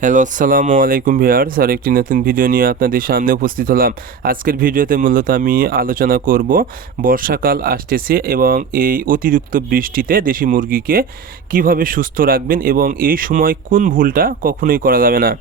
Hello, আসসালামু আলাইকুম viewers. আর একটি নতুন ভিডিও নিয়ে আপনাদের সামনে উপস্থিত হলাম। আজকের ভিডিওতে মূলত আমি আলোচনা করব বর্ষাকাল আসতেছে এবং এই অতিরিক্ত বৃষ্টিতে দেশি মুরগিকে কিভাবে সুস্থ রাখবেন এবং এই সময় কোন ভুলটা কখনোই করা যাবে না।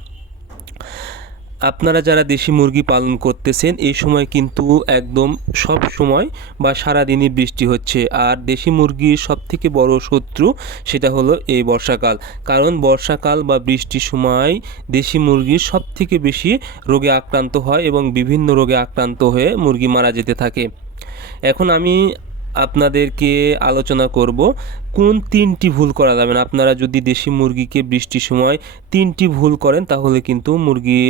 আপনারা যারা দেশি মুরগি পালন করতেছেন এই সময় কিন্তু একদম সব সময় বা সারাদিনই বৃষ্টি হচ্ছে, আর দেশি মুরগির সবথেকে বড় শত্রু সেটা হলো এই বর্ষাকাল। কারণ বর্ষাকাল বা বৃষ্টির সময় দেশি মুরগির সবথেকে বেশি রোগে আক্রান্ত হয় এবং বিভিন্ন রোগে আক্রান্ত হয়ে মুরগি মারা যেতে থাকে। এখন আমি আপনাদেরকে আলোচনা করব কোন তিনটি ভুল করা যাবে না। আপনারা যদি দেশি মুরগিকে বৃষ্টির সময় তিনটি ভুল করেন তাহলে কিন্তু মুরগি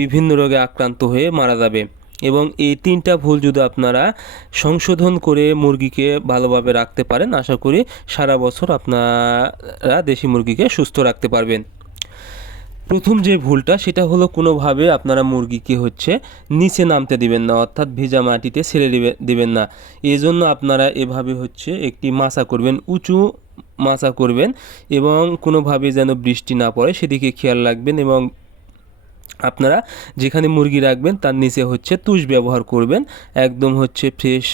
বিভিন্ন রোগে আক্রান্ত হয়ে মারা যাবে, এবং এই তিনটা ভুল যদি আপনারা সংশোধন করে মুরগিকে ভালোভাবে রাখতে পারেন, আশা করি সারা বছর আপনারা দেশি মুরগিকে সুস্থ রাখতে পারবেন। প্রথম যে ভুলটা সেটা হলো কোনোভাবে আপনারা মুরগিকে নিচে নামতে দিবেন না, অর্থাৎ ভেজা মাটিতে ছেড়ে দিবেন না। এই জন্য আপনারা এভাবে একটি মাচা করবেন, উঁচু মাচা করবেন, এবং কোনোভাবে যেন বৃষ্টি না পড়ে সেদিকে খেয়াল রাখবেন। এবং আপনারা যেখানে মুরগি রাখবেন তার নিচে তুষ ব্যবহার করবেন, একদম ফ্রেশ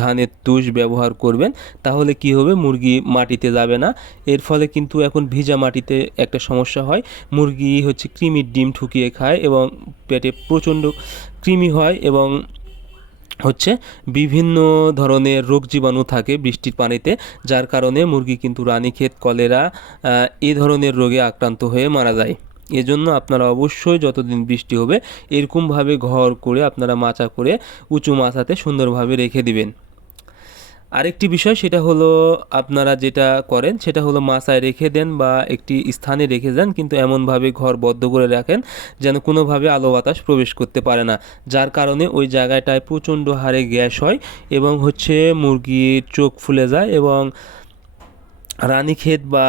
ধানের তুষ ব্যবহার করবেন। তাহলে কি হবে, মুরগি মাটিতে যাবে না। এর ফলে কিন্তু এখন ভিজা মাটিতে একটা সমস্যা হয়, মুরগি কৃমির ডিম ঠুকিয়ে খায় এবং পেটে প্রচণ্ড কৃমি হয়, এবং বিভিন্ন ধরনের রোগ জীবাণু থাকে বৃষ্টির পানিতে, যার কারণে মুরগি কিন্তু রানীক্ষেত, কলেরা এই ধরনের রোগে আক্রান্ত হয়ে মারা যায়। এজন্য আপনারা অবশ্যই যতদিন বৃষ্টি হবে এরকমভাবে ঘর করে আপনারা মাচা করে উঁচু মাচাতে সুন্দরভাবে রেখে দিবেন। আরেকটি বিষয় সেটা হলো, আপনারা যেটা করেন সেটা হলো মাচায় রেখে দেন বা একটি স্থানে রেখে যান, কিন্তু এমনভাবে ঘর বদ্ধ করে রাখেন যেন কোনোভাবে আলো বাতাস প্রবেশ করতে পারে না, যার কারণে ওই জায়গাটায় প্রচণ্ড হারে গ্যাস হয় এবং মুরগির চোখ ফুলে যায় এবং রানীক্ষেত বা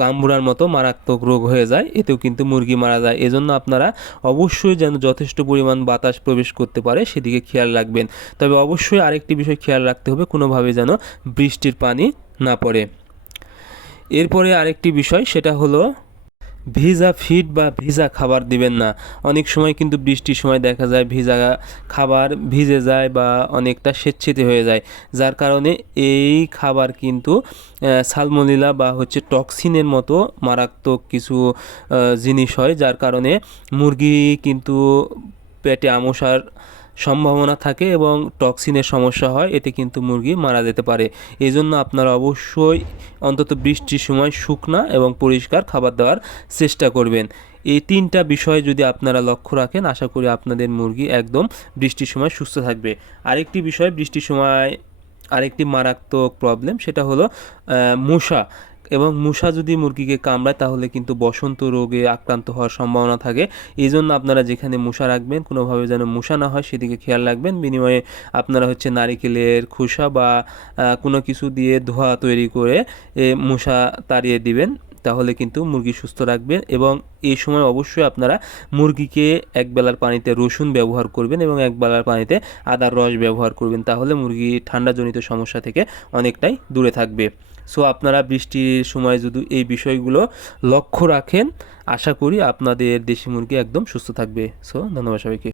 গাম্বুরার মতো মারাত্মক রোগ হয়ে যায়, এতেও কিন্তু মুরগি মারা যায়। এজন্য আপনারা অবশ্যই যেন যথেষ্ট পরিমাণ বাতাস প্রবেশ করতে পারে সেদিকে খেয়াল রাখবেন। তবে অবশ্যই আরেকটি বিষয় খেয়াল রাখতে হবে, কোনোভাবে যেন বৃষ্টির পানি না পড়ে। এরপরে আরেকটি বিষয় সেটা হলো ভিজা ফিড বা ভিজা খাবার দিবেন না। অনেক সময় কিন্তু বৃষ্টির সময় দেখা যায় ভিজা খাবার ভিজে যায় বা অনেকটা স্বেচ্ছিতে হয়ে যায়, যার কারণে এই খাবার কিন্তু সালমোনেলা বা টক্সিনের মতো মারাত্মক কিছু জিনিস হয়, যার কারণে মুরগি কিন্তু পেটে আমশার সম্ভাবনা থাকে এবং টক্সিনের সমস্যা হয়, এতে কিন্তু মুরগি মারা যেতে পারে। এই জন্য আপনারা অবশ্যই অন্তত বৃষ্টির সময় শুকনা এবং পরিষ্কার খাবার দেওয়ার চেষ্টা করবেন। এই তিনটা বিষয় যদি আপনারা লক্ষ্য রাখেন, আশা করি আপনাদের মুরগি একদম বৃষ্টির সময় সুস্থ থাকবে। আরেকটি বিষয়, বৃষ্টির সময় আরেকটি মারাত্মক প্রবলেম সেটা হলো মশা, এবং মশা যদি মুরগিকে কামড়ায় তাহলে কিন্তু বসন্ত রোগে আক্রান্ত হওয়ার সম্ভাবনা থাকে। এই জন্য আপনারা যেখানে মশা রাখবেন কোনোভাবে যেন মশা না হয় সেদিকে খেয়াল রাখবেন। বিনিময়ে আপনারা নারিকেলের খোসা বা কোনো কিছু দিয়ে ধোঁয়া তৈরি করে মশা তাড়িয়ে দিবেন, তাহলে কিন্তু মুরগি সুস্থ রাখবেন। এবং এই সময় অবশ্যই আপনারা মুরগিকে একবেলার পানিতে রসুন ব্যবহার করবেন এবং একবেলার পানিতে আদার রস ব্যবহার করবেন, তাহলে মুরগি ঠান্ডাজনিত সমস্যা থেকে অনেকটাই দূরে থাকবে। সো আপনারা বৃষ্টির সময় যদি এই বিষয়গুলো লক্ষ্য রাখেন, আশা করি আপনাদের দেশি মুরগি একদম সুস্থ থাকবে। সো ধন্যবাদ সবাইকে।